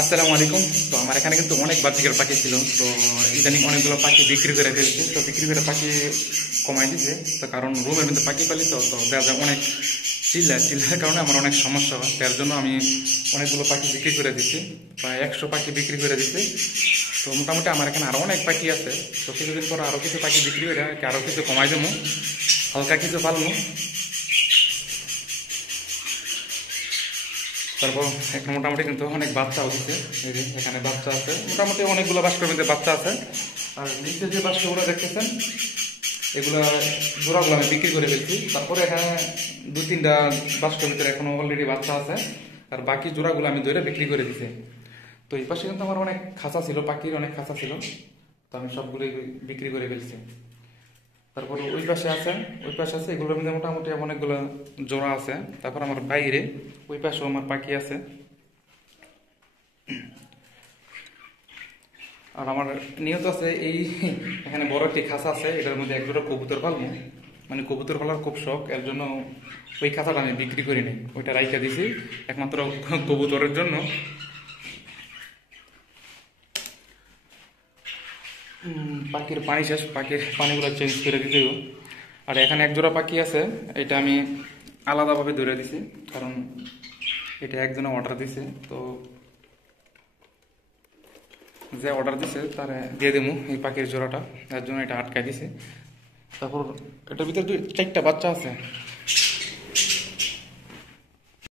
আসসালামু আলাইকুম। তো আমার এখানে কিন্তু অনেক বাজিকার পাখি ছিল। তো ইদানিং অনেকগুলো পাখি বিক্রি করে ফেলছে। তো বিক্রি করে পাখি কমাই দিছে। তো কারণ রুমের মধ্যে পাখি পালি, তো দেখা যায় অনেক চিল্লার কারণে আমার অনেক সমস্যা হয়। তার জন্য আমি অনেকগুলো পাখি বিক্রি করে দিচ্ছি, প্রায় 100 পাখি বিক্রি করে দিচ্ছি। তো মোটামুটি আমার এখানে আরও অনেক পাখি আছে। তো কিছুদিন পর আরও কিছু পাখি বিক্রি করে আরও কিছু কমাই দেবো, হালকা কিছু পালবো। তারপর এখানে মোটামুটি কিন্তু অনেক বাচ্চা হচ্ছে। এই যে এখানে বাচ্চা আছে, মোটামুটি অনেকগুলো বাস্কের মধ্যে বাচ্চা আছে। আর নিচে যে বাস্কগুলো দেখতেছেন, এগুলো জোড়াগুলো আমি বিক্রি করে ফেলছি। তারপরে এখানে 2-3টা বাস্কের ভিতরে এখনো অলরেডি বাচ্চা আছে, আর বাকি জোড়াগুলো আমি ধরে বিক্রি করে দিছি। তো এই পাশে কিন্তু আমার অনেক খাঁচা ছিল, পাখির অনেক খাঁচা ছিল, তো আমি সবগুলো বিক্রি করে ফেলছি। তারপর ওই পাশে আছে এগুলোর মধ্যে মোটামুটি অনেকগুলো জোড়া আছে। তারপর আমার বাইরে ওই পাশেও আমার পাখি আছে। আর আমার নিয়ত আছে এই এখানে বড় একটি খাঁচা আছে, এটার মধ্যে এক দুটো কবুতর পালবো। মানে কবুতর পালার খুব শখ, এর জন্য ওই খাঁচাটা আমি বিক্রি করি নি, ওইটা রাইখা দিছি একমাত্র কবুতরের জন্য। পাখির পানি শেষ, পাখির পানিগুলো চেঞ্জ করে দিতে হবে। আর এখানে এক জোড়া পাখি আছে, এটা আমি আলাদাভাবে ধরে দিছি, কারণ এটা একজনে অর্ডার দিছে। তো যে অর্ডার দিছে তারে দিয়ে দেবো এই পাখির জোড়াটা, তার জন্য এটা আটকাই দিছে। তারপর এটার ভিতরে 4টা বাচ্চা আছে।